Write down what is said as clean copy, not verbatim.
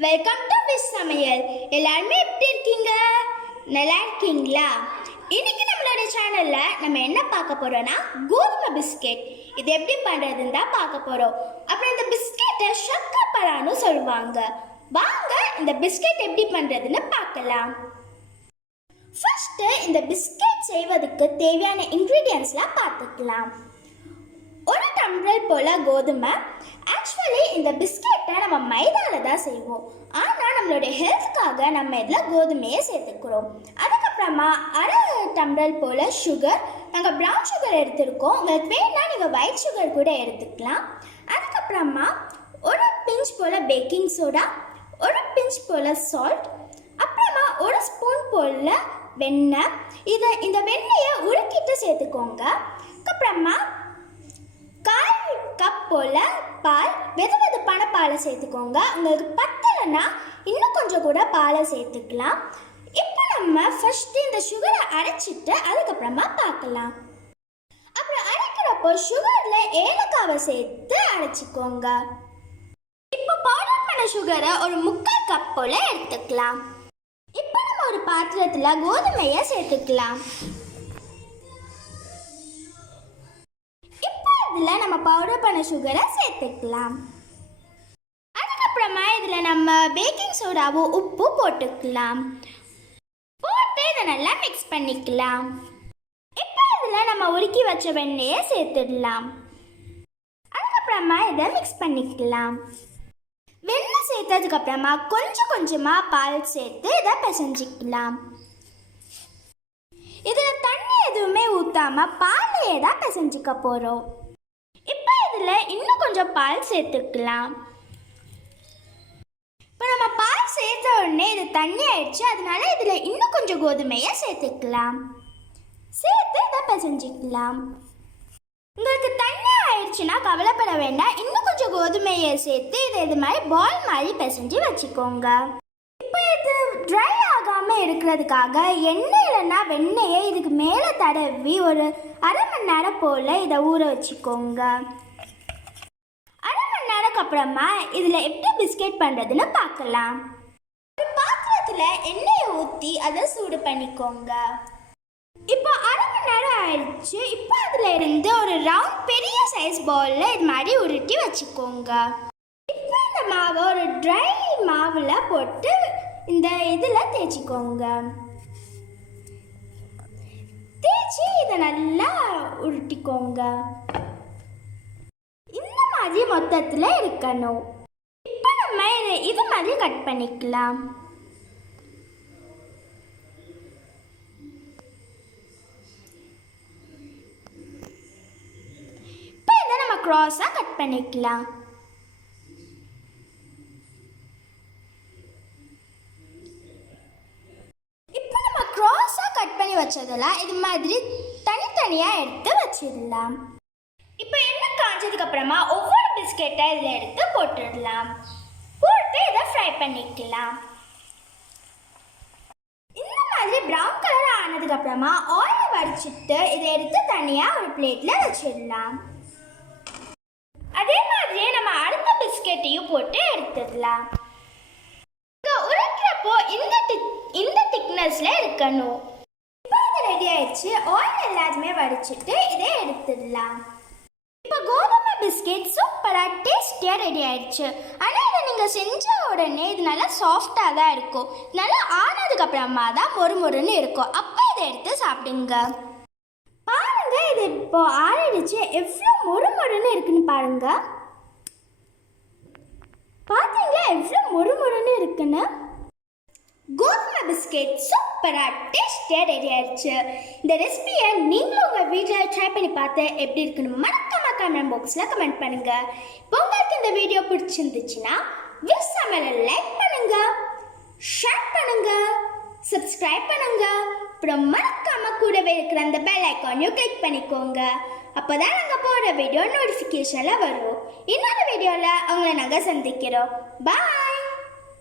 Welcome to wish சமையல். எல்லாருமே எப்படி இருக்கீங்க? நல்லா இருக்கீங்களா? இன்னைக்கு நம்மளோட சேனல்ல நம்ம என்ன பார்க்க போறோம்னா கோதுமை பிஸ்கெட். இது எப்படி பண்றதுன்னு தான் பார்க்க போறோம். அப்புறம் இந்த பிஸ்கெட்டை சக்கரப்பரான்னு சொல்லுவாங்க. வாங்க இந்த பிஸ்கெட் எப்படி பண்றதுன்னு பார்க்கலாம். ஃபர்ஸ்ட் இந்த பிஸ்கெட் செய்வதற்கு தேவையான இன்கிரீடியன்ட்ஸ்லாம் பார்த்துக்கலாம். ஒரு டம்ளர் போல கோதுமை. ஆக்சுவலி இந்த பிஸ்கெட்டை நம்ம மைதாவில் தான் செய்வோம், ஆனால் நம்மளுடைய ஹெல்த்துக்காக நம்ம இதில் கோதுமையை சேர்த்துக்கிறோம். அதுக்கப்புறமா அரை டம்ளர் போல் சுகர். நாங்கள் ப்ரௌன் சுகர் எடுத்துருக்கோம், உங்களுக்கு வேணால் நீங்கள் ஒயிட் சுகர் கூட எடுத்துக்கலாம். அதுக்கப்புறமா ஒரு பிஞ்ச் போல் பேக்கிங் சோடா, ஒரு பிஞ்ச் போல் சால்ட், அப்புறமா ஒரு ஸ்பூன் போல் வெண்ணெய். இந்த வெண்ணெயை உருக்கிட்டு சேர்த்துக்கோங்க. அதுக்கப்புறமா 1/4 கப் போல் பால், வெதுவெதுப்பான பாலை சேர்த்துக்கோங்க. உங்களுக்கு பத்தலைன்னா இன்னும் கொஞ்சம் கூட பாலை சேர்த்துக்கலாம். இப்போ நம்ம ஃபஸ்ட்டு இந்த சுகரை அரைச்சிட்டு அதுக்கப்புறமா பார்க்கலாம். அப்புறம் அரைக்கிறப்போ சுகரில் ஏலக்காவை சேர்த்து அரைச்சிக்கோங்க. இப்போ பவுடர் பண்ண சுகரை ஒரு 3/4 கப் போல் எடுத்துக்கலாம். இப்போ நம்ம ஒரு பாத்திரத்தில் கோதுமையை சேர்த்துக்கலாம். இதில் நம்ம பவுடர் பண்ண சுகரை சேர்த்துக்கலாம். அதுக்கப்புறமா இதில் நம்ம பேக்கிங் சோடாவும் உப்பு போட்டுக்கலாம். போட்டு இதை நல்லா மிக்ஸ் பண்ணிக்கலாம். இப்போ இதில் நம்ம உருக்கி வச்ச வெண்ணெயை சேர்த்துடலாம். அதுக்கப்புறமா இதை மிக்ஸ் பண்ணிக்கலாம். வெண்ணெய் சேர்த்ததுக்கப்புறமா கொஞ்சம் கொஞ்சமாக பால் சேர்த்து இதை பிசைஞ்சிக்கலாம். இதில் தண்ணி எதுவுமே ஊற்றாமல் பாலையே தான் பிசைஞ்சிக்க போகிறோம். இப்போ இதில் இன்னும் கொஞ்சம் பால் சேர்த்துக்கலாம். இப்போ நம்ம பால் சேர்த்த உடனே இது தண்ணி ஆயிடுச்சு, அதனால இதில் இன்னும் கொஞ்சம் கோதுமையை சேர்த்துக்கலாம். சேர்த்து இதை பிசைஞ்சிக்கலாம். உங்களுக்கு தண்ணி ஆயிடுச்சுன்னா கவலைப்பட வேண்டாம், இன்னும் கொஞ்சம் கோதுமையை சேர்த்து இது மாதிரி பால் மாதிரி பிசைஞ்சு வச்சுக்கோங்க. இப்போ இது ட்ரை ஆகாமல் இருக்கிறதுக்காக எண்ணெய் இல்லைன்னா வெண்ணெயை இதுக்கு மேலே தடவி ஒரு அரை மணி நேரம் போல் இதை ஊற வச்சுக்கோங்க. அரை மணி நேரத்துக்கு அப்புறமா இதில் எப்படி பிஸ்கெட் பண்ணுறதுன்னு பார்க்கலாம். ஒரு பாத்திரத்தில் எண்ணெயை ஊற்றி அதை சூடு பண்ணிக்கோங்க. இப்போ அரை மணி நேரம் ஆயிடுச்சு. இப்போ அதில் இருந்து ஒரு ரவுண்ட் பெரிய சைஸ் பவுலில் இது மாதிரி உருட்டி வச்சுக்கோங்க. இப்போ இந்த மாவை ஒரு ட்ரை மாவில் போட்டு இந்த இதில் தேய்ச்சிக்கோங்க. தேய்ச்சி இதை நல்லா உருட்டிக்கோங்க. இந்த மாதிரி மொத்தத்தில் இருக்கணும். இப்போ நம்ம இது மாதிரி கட் பண்ணிக்கலாம். இப்போ இதை நம்ம க்ராஸாக கட் பண்ணிக்கலாம். வச்சதெல்லாம் இது மாதிரி தனித்தனியாக எடுத்து வச்சிடலாம். இப்போ எண்ணெய் காஞ்சதுக்கு அப்புறமா ஒவ்வொரு பிஸ்கெட்டை இதில் எடுத்து போட்டுடலாம். போட்டு இதை ஃப்ரை பண்ணிக்கலாம். இந்த மாதிரி ப்ரௌன் கலர் ஆனதுக்கு அப்புறமா ஆயிலை வடிச்சிட்டு இதை எடுத்து தனியாக ஒரு பிளேட்டில் வச்சிடலாம். அதே மாதிரியே நம்ம அடுத்த பிஸ்கெட்டையும் போட்டு எடுத்துடலாம். உருட்டுறப்போ இந்த திக்னஸில் இருக்கணும். ரெடி ஆயிடுச்சு. ஆயில் எல்லாத்தையுமே வடிச்சிட்டு இதை எடுத்துடலாம். இப்போ கோதுமை பிஸ்கெட் சூப்பராக டேஸ்டியாக ரெடி ஆயிடுச்சு. ஆனால் இதை நீங்கள் செஞ்ச உடனே இது நல்லா சாஃப்டாக தான் இருக்கும். நல்லா ஆனதுக்கு அப்புறமா தான் மொறுமொறுன்னு இருக்கும். அப்போ இதை எடுத்து சாப்பிடுங்க. பாருங்க, இது இப்போ ஆறிடுச்சு. எவ்வளோ மொறுமொறுன்னு இருக்குன்னு பாருங்க. பார்த்தீங்களா எவ்வளோ மொறுமொறுன்னு இருக்குன்னு? கோதுமை பிஸ்கெட் சூப்பராக டேஸ்டியாக ரெடி ஆயிடுச்சு. இந்த ரெசிபியை நீங்களும் உங்கள் வீட்டில் ட்ரை பண்ணி பார்த்து எப்படி இருக்குன்னு மறக்காம கமெண்ட் பாக்ஸில் கமெண்ட் பண்ணுங்க. இப்போ உங்களுக்கு இந்த வீடியோ பிடிச்சிருந்துச்சுன்னா விஷ் சமையலை லைக் பண்ணுங்க, ஷேர் பண்ணுங்க, சப்ஸ்கிரைப் பண்ணுங்க. அப்புறம் மறக்காம கூடவே இருக்கிற அந்த பெல் ஐக்கானையும் கிளிக் பண்ணிக்கோங்க. அப்போதான் நாங்கள் போகிற வீடியோ நோட்டிஃபிகேஷனில் வரும். இன்னொரு வீடியோவில் அவங்கள நாங்கள் சந்திக்கிறோம். பாய்.